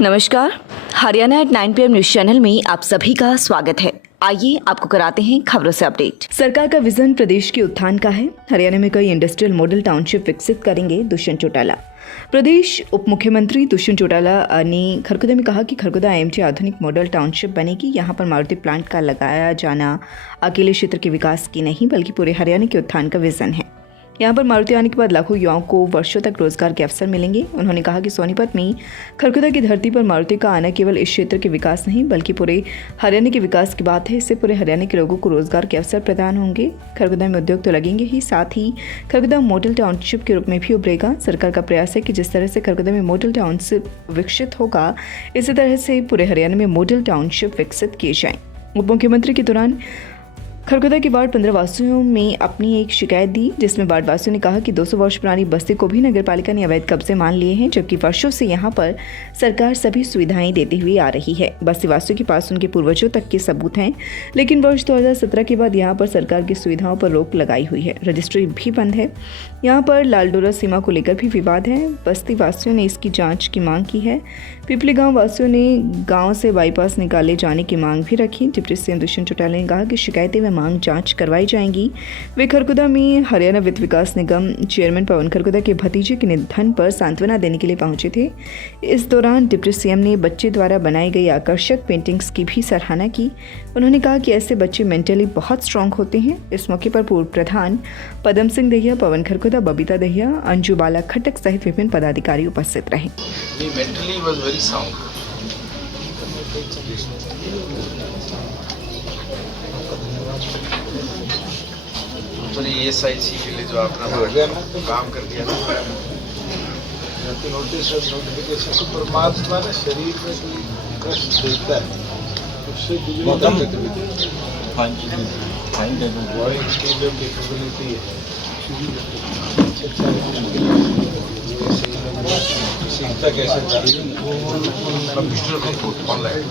नमस्कार, Haryana at 9 PM news channel में आप सभी का स्वागत है। आइए आपको कराते हैं खबरों से अपडेट। सरकार का विजन प्रदेश के उत्थान का है। हरियाणा में कई इंडस्ट्रियल मॉडल टाउनशिप विकसित करेंगे दुष्यंत चौटाला। प्रदेश उप मुख्यमंत्री दुष्यंत चौटाला ने खरखुदा में कहा कि खरखुदा एमटी आधुनिक मॉडल टाउनशिप बनेगी। यहाँ पर मारुति प्लांट का लगाया जाना अकेले क्षेत्र के विकास की नहीं बल्कि पूरे हरियाणा के उत्थान का विजन है। यहाँ पर मारुति आने के बाद लाखों युवाओं को वर्षों तक रोजगार के अवसर मिलेंगे। उन्होंने कहा कि सोनीपत में खरखुदा की धरती पर मारुति का आना केवल इस क्षेत्र के विकास नहीं बल्कि पूरे हरियाणा के विकास की बात है। इससे पूरे हरियाणा के लोगों को रोजगार के अवसर प्रदान होंगे। खरखुदा में उद्योग तो लगेंगे ही, साथ ही खरखुदा मॉडल टाउनशिप के रूप में भी उभरेगा। सरकार का प्रयास है कि जिस तरह से खरखुदा में मॉडल टाउनशिप विकसित होगा, इसी तरह से पूरे हरियाणा में मॉडल टाउनशिप विकसित किए जाएं। उप मुख्यमंत्री के दौरान खरखुदा के वार्ड 15 वासियों में अपनी एक शिकायत दी, जिसमें वार्ड वासियों ने कहा कि 200 वर्ष पुरानी बस्ती को भी नगरपालिका ने अवैध कब्जे मान लिए हैं, जबकि वर्षों से यहां पर सरकार सभी सुविधाएं देती हुई आ रही है। बस्ती वासियों के पास उनके पूर्वजों तक के सबूत हैं, लेकिन वर्ष 2017 के बाद यहां पर सरकार की सुविधाओं पर रोक लगाई हुई है। रजिस्ट्री भी बंद है। यहाँ पर लालडोरा सीमा को लेकर भी विवाद है। बस्ती वासियों ने इसकी जाँच की मांग की है। पिपली गाँव वासियों ने गाँव से बाईपास निकाले जाने की मांग भी रखी। डिप्टी सीएम दुष्यंत चौटाला ने कहा कि शिकायतें व मांग जांच करवाई जाएंगी। वे खरखुदा में हरियाणा वित्त विकास निगम चेयरमैन पवन खरखुदा के भतीजे के निधन पर सांत्वना देने के लिए पहुंचे थे। इस दौरान डिप्टी सीएम ने बच्चे द्वारा बनाई गई आकर्षक पेंटिंग्स की भी सराहना की। उन्होंने कहा कि ऐसे बच्चे मेंटली बहुत स्ट्रांग होते हैं। इस मौके पर पूर्व प्रधान पदम सिंह दहिया, पवन खरखुदा, बबीता दहिया, अंजू बाला खट्टक सहित विभिन्न पदाधिकारी उपस्थित रहे। ESIC के लिए जो आपने काम कर दिया ना, नोटिस और नोटिफिकेशन को परमात्मा ने शरीर में कोई कष्ट देता है, उससे सीखता कैसे ऑनलाइन।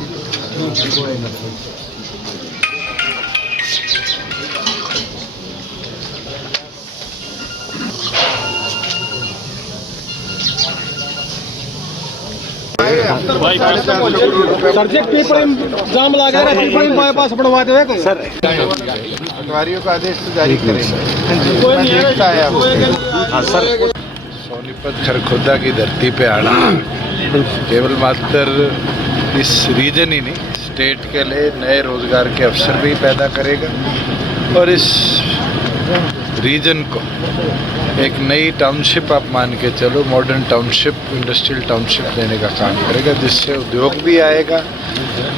सब्जेक्ट जाम लगा रहा है, बाईपास बनवा दे सर। पटवारियों का आदेश तो जारी करेंगे। सोनीपत खरखुदा की धरती पे आना केवल मात्र इस रीजन ही नहीं, स्टेट के लिए नए रोजगार के अवसर भी पैदा करेगा और इस रीजन को एक नई टाउनशिप आप मान के चलो, मॉडर्न टाउनशिप, इंडस्ट्रियल टाउनशिप देने का काम करेगा, जिससे उद्योग भी आएगा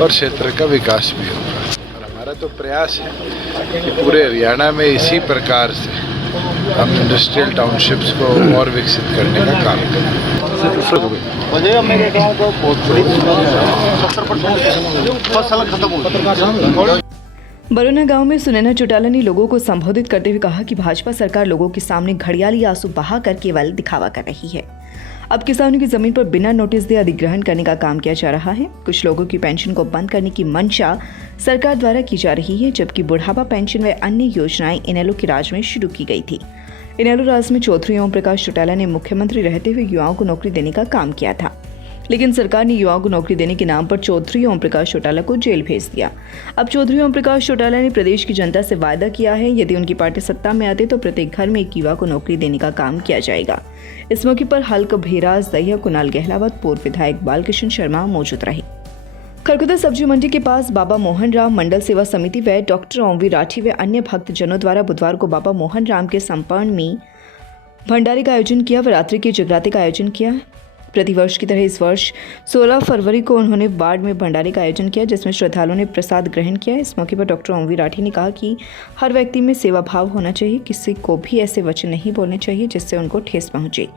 और क्षेत्र का विकास भी होगा। और हमारा तो प्रयास है कि पूरे हरियाणा में इसी प्रकार से हम इंडस्ट्रियल टाउनशिप्स को और विकसित करने का काम करें। बरोना गांव में सुनैना चौटाला ने लोगों को संबोधित करते हुए कहा कि भाजपा सरकार लोगों के सामने घड़ियाली आंसू बहाकर केवल दिखावा कर रही है। अब किसानों की जमीन पर बिना नोटिस दिए अधिग्रहण करने का काम किया जा रहा है। कुछ लोगों की पेंशन को बंद करने की मंशा सरकार द्वारा की जा रही है, जबकि बुढ़ापा पेंशन व अन्य योजनाएं इनेलो के राज में शुरू की गई थी। इनेलो राज में चौधरी ओम प्रकाश चौटाला ने मुख्यमंत्री रहते हुए युवाओं को नौकरी देने का काम किया था, लेकिन सरकार ने युवाओं को नौकरी देने के नाम पर चौधरी ओम प्रकाश चौटाला को जेल भेज दिया। अब चौधरी ओम प्रकाश चौटाला ने प्रदेश की जनता से वादा किया है, यदि उनकी पार्टी सत्ता में आते तो प्रत्येक घर में एक युवा को नौकरी देने का काम किया जाएगा। इस मौके पर हल्क भेराज दहिया, कुणाल गहलावत, पूर्व विधायक बालकृष्ण शर्मा मौजूद रहे। खरखुदा सब्जी मंडी के पास बाबा मोहन राम मंडल सेवा समिति व डॉक्टर ओमवीर राठी व अन्य भक्तजनों द्वारा बुधवार को बाबा मोहन राम के समर्पण में भंडारे का आयोजन किया व रात्रि के जगराते का आयोजन किया। प्रतिवर्ष की तरह इस वर्ष 16 फरवरी को उन्होंने वार्ड में भंडारे का आयोजन किया, जिसमें श्रद्धालुओं ने प्रसाद ग्रहण किया। इस मौके पर डॉक्टर ओमवीर राठी ने कहा कि हर व्यक्ति में सेवा भाव होना चाहिए, किसी को भी ऐसे वचन नहीं बोलने चाहिए जिससे उनको ठेस पहुंचे।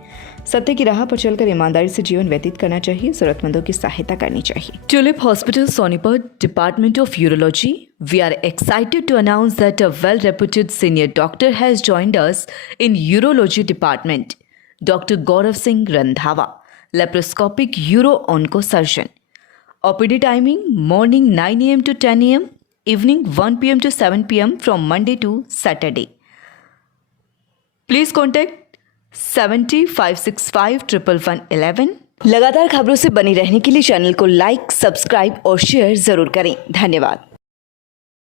सत्य की राह पर चलकर ईमानदारी से जीवन व्यतीत करना चाहिए, जरूरतमंदों की सहायता करनी चाहिए। Tulip hospital Sonipat, department of urology, we are excited to announce that a well-reputed senior doctor has joined us in urology department, Dr. Gaurav Singh Randhawa, laparoscopic uro-onco surgeon. OPD timing morning 9 a.m. to 10 a.m., evening 1 p.m. to 7 p.m. from Monday to Saturday. Please contact 70 565 111 लगातार खबरों से बनी रहने के लिए channel को like, subscribe और share जरूर करें। धन्यवाद।